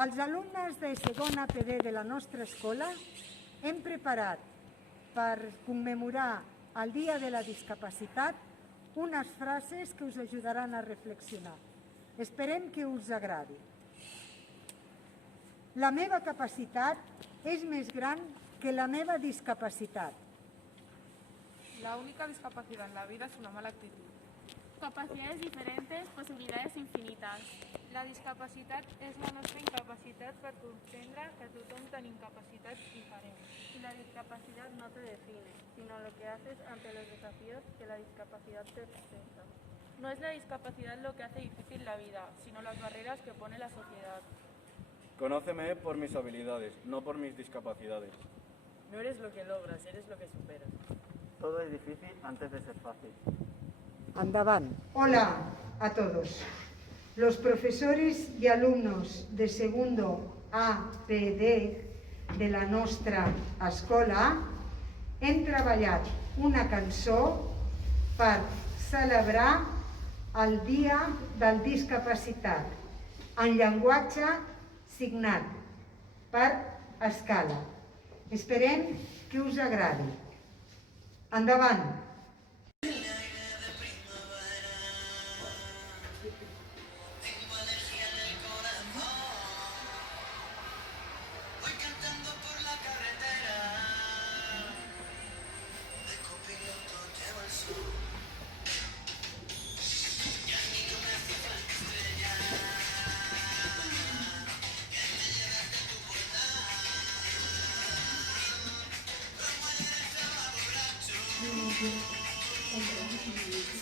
Els alumnes de segon APD de la nostra escola hem preparat per commemorar el Dia de la Discapacitat unes frases que us ajudaran a reflexionar. Esperem que us agradi. La meva capacitat és més gran que la meva discapacitat. La única discapacidad en la vida es una mala actitud. Capacidades diferentes, possibilitats infinites. La discapacitat és la nostra incapacitat per comprendre que tothom tenim capacitats diferents. Y la discapacidad no te define, sino lo que haces ante los desafíos que la discapacidad te presenta. No es la discapacidad lo que hace difícil la vida, sino las barreras que pone la sociedad. Conóceme por mis habilidades, no por mis discapacidades. No eres lo que logras, eres lo que superas. Todo es difícil antes de ser fácil. Endavant. Hola a todos. Los profesores y alumnos de segundo APD de la nostra escola hem treballat una cançó per celebrar el Dia del Discapacitat en llenguatge signat per escala. Esperem que us agradi. Endavant.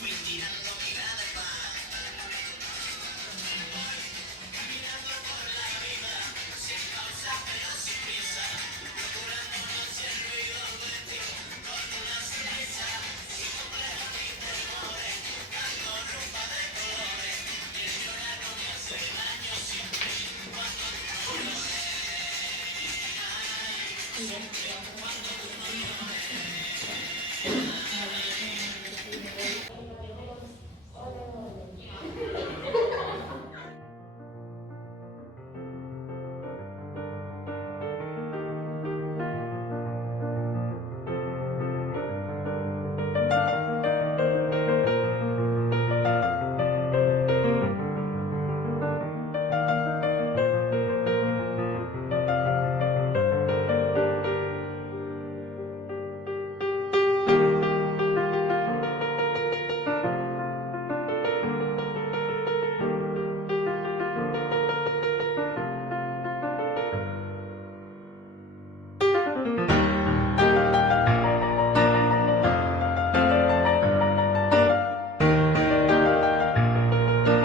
Fui tirando